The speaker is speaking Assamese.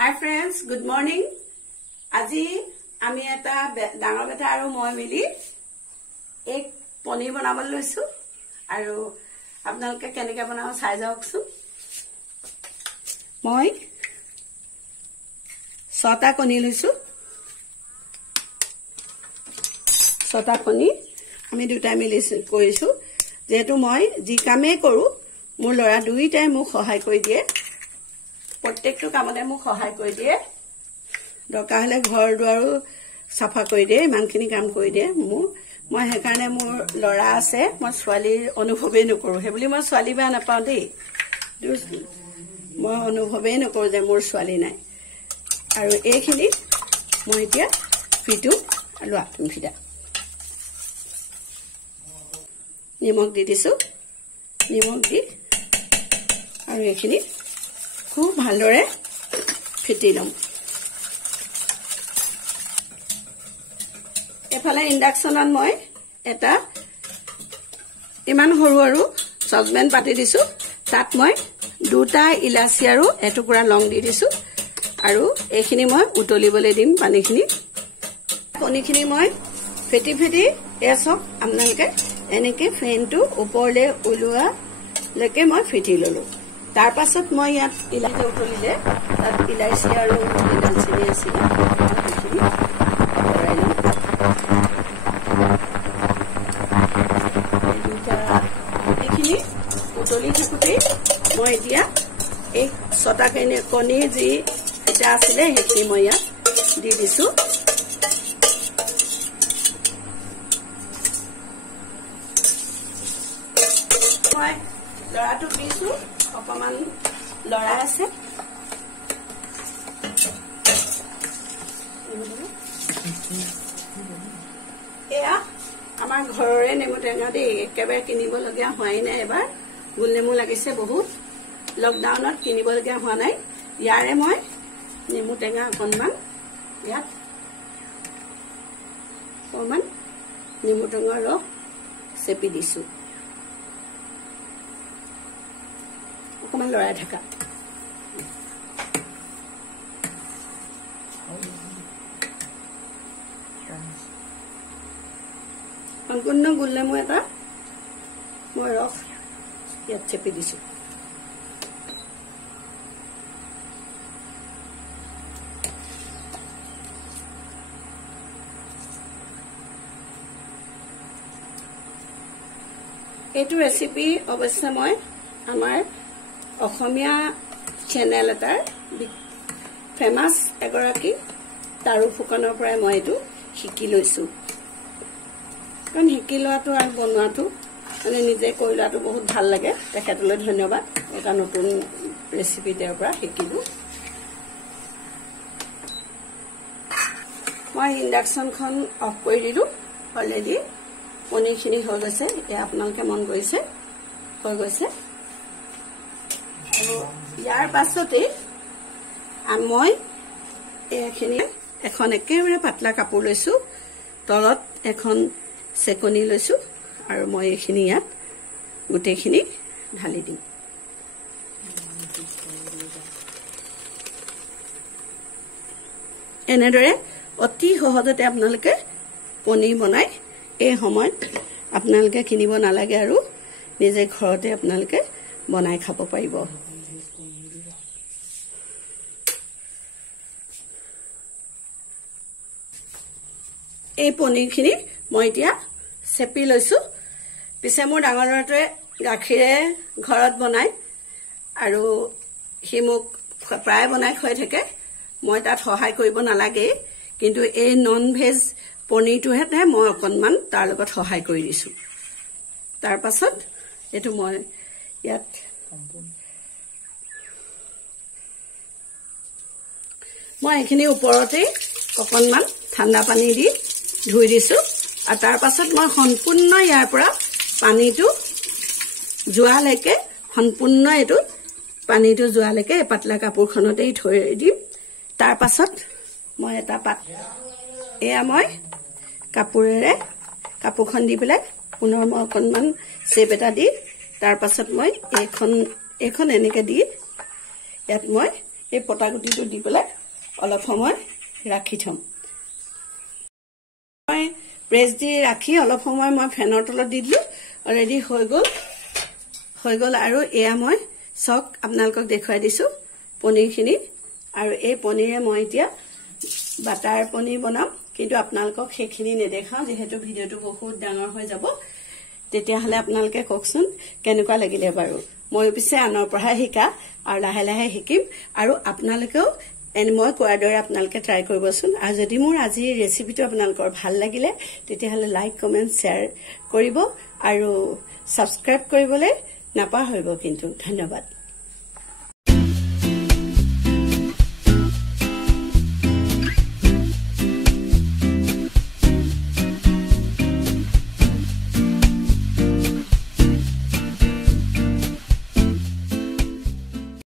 Hi friends, good morning. আজি আমি এটা ডাঙৰ বেটা আৰু মই মিলি এক পনীৰ বনাব লৈছো আৰু আপোনালোকে কেনেকৈ বনাও চাই যাওকচোন। মই 6টা কণী লৈছো। 6টা কণী আমি দুটা মিলি কৰিছো। যেহেতু মই যি কামে কৰো মোৰ লৰা দুইটাই মোক সহায় কৰি দিয়ে। প্ৰত্যেকটো কামতে মোক সহায় কৰি দিয়ে। দৰকাৰ হলে ঘৰ দুৱাৰো সাফা কৰি দিয়ে, ইমানখিনি কাম কৰি দিয়ে মোৰ। মই সেইকাৰণে মোৰ লৰা আছে, মই ছোৱালীৰ অনুভৱেই নকৰো। সেইবুলি মই ছোৱালী বেয়া নাপাওঁ দেই, মই অনুভৱেই নকৰো যে মোৰ ছোৱালী নাই। আৰু এইখিনি মই এতিয়া ফিটো লোৱা ফিটা নিমখ দি দিছো। নিমখ দি আৰু এইখিনি খুব ভালদৰে ফিটি লম। এফালে ইন্ডাকশনত মই এটা ইমান সৰু আৰু চচপেন পাতি দিছো। তাত মই 2টা ইলাচি আৰু এটুকুৰা লং দি দিছো আৰু এইখিনি মই উতলিবলৈ দিম পানীখিনি। কণীখিনি মই ফেটি ফেটি এসক আপোনালোকে এনেকে ফেনটো ওপৰলৈ ওলোৱালৈকে মই ফেটি ললো। তাৰ পাছত মই ইয়াত ইলাচি উতলিলে তাত ইলাচি আৰু দালচেনি আছিল সেইখিনি ভৰাই লম। এইখিনি উতলি থাকোঁতে মই এতিয়া এই 6টা কণী যি ফিটা আছিলে সেইখিনি মই ইয়াত দি দিছো। মই লৰাটোক দিছো, অকমান লৰাই আছে। এয়া আমাৰ ঘৰৰে নেমু টেঙা দেই, একেবাৰে কিনিবলগীয়া হোৱাই নাই। এবাৰ গোল নেমু লাগিছে বহুত, লকডাউনত কিনিবলগীয়া হোৱা নাই। ইয়াৰে মই নেমু টেঙা অকণমান ইয়াত অকণমান নেমু টেঙাৰ ৰস চেপি দিছো। অকণমান লৰাই থাকা। সম্পূৰ্ণ গোল নেমু এটা মই ৰস ইয়াত চেপি দিছো। এইটো ৰেচিপি অৱশ্যে মই আমাৰ অসমীয়া চেনেল এটাৰ ফেমাছ এগৰাকী তাৰু ফুকনৰ পৰাই মই এইটো শিকি লৈছো। কাৰণ শিকি লোৱাটো আৰু বনোৱাটো মানে নিজে কৰি লোৱাটো বহুত ভাল লাগে। তেখেতলৈ ধন্যবাদ, এটা নতুন ৰেচিপি তেওঁৰ পৰা শিকিলো। মই ইন্ডাকশনখন অফ কৰি দিলো। অলৰেডি পনীৰখিনি হৈ গৈছে, এয়া আপোনালোকে মন কৰিছে হৈ গৈছে। আৰু ইয়াৰ পাছতে মই এইখিনি এখন একেবাৰে পাতলা কাপোৰ লৈছো, তলত এখন চেকনি লৈছো আৰু মই এইখিনি ইয়াত গোটেইখিনি ঢালি দিম। এনেদৰে অতি সহজতে আপোনালোকে পনীৰ বনাই এই সময়ত আপোনালোকে কিনিব নালাগে আৰু নিজে ঘৰতে আপোনালোকে বনাই খাব পাৰিব। এই পনীৰখিনি মই এতিয়া চেপি লৈছো। পিছে মোৰ ডাঙৰ ল'ৰাটোৱে গাখীৰে ঘৰত বনাই আৰু সি মোক প্ৰায় বনাই খুৱাই থাকে। মই তাত সহায় কৰিব নালাগে, কিন্তু এই নন ভেজ পনীৰটোহে মই অকণমান তাৰ লগত সহায় কৰি দিছো। তাৰ পাছত এইটো মই ইয়াত মই এইখিনি ওপৰতে অকণমান ঠাণ্ডা পানী দি ধুই দিছো। আৰু তাৰ পাছত মই সম্পূৰ্ণ ইয়াৰ পৰা পানীটো যোৱালৈকে সম্পূৰ্ণ এইটো পানীটো যোৱালৈকে পাতলা কাপোৰখনতেই থৈ দিম। তাৰ পাছত মই এটা এয়া মই কাপোৰেৰে কাপোৰখন দি পেলাই পুনৰ মই অকণমান চেপ এটা দি তাৰ পাছত মই এইখন এনেকে দি ইয়াত মই এই পটাগুটিটো দি পেলাই অলপ সময় ৰাখি থম মই প্ৰেছ দি ৰাখি অলপ সময় মই ফেনৰ তলত দি দিলো অলৰেডি হৈ গল আৰু এয়া মই চক আপোনালোকক দেখুৱাই দিছো পনীৰখিনি আৰু এই পনীৰে মই এতিয়া বাটাৰ পনীৰ বনাম কিন্তু আপোনালোকক সেইখিনি নেদেখাও যেহেতু ভিডিওটো বহুত ডাঙৰ হৈ যাব তেতিয়া হলে আপোনালোকে কওকচোন কেনেকুৱা লাগিলে বাৰু মই পিছে আনৰ পঢ়া শিকা আৰু লাহে লাহে শিকিম আৰু আপোনালোকেও মই কোৱাৰ দৰে আপোনালোকে ট্ৰাই কৰিবচোন আৰু যদি মোৰ আজিৰ ৰেচিপিটো আপোনালোকৰ ভাল লাগিলে তেতিয়া হলে লাইক কমেন্ট শ্বেয়াৰ কৰিব আৰু সাবস্ক্ৰাইব কৰিবলৈ নাপাহৰিব কিন্তু ধন্যবাদ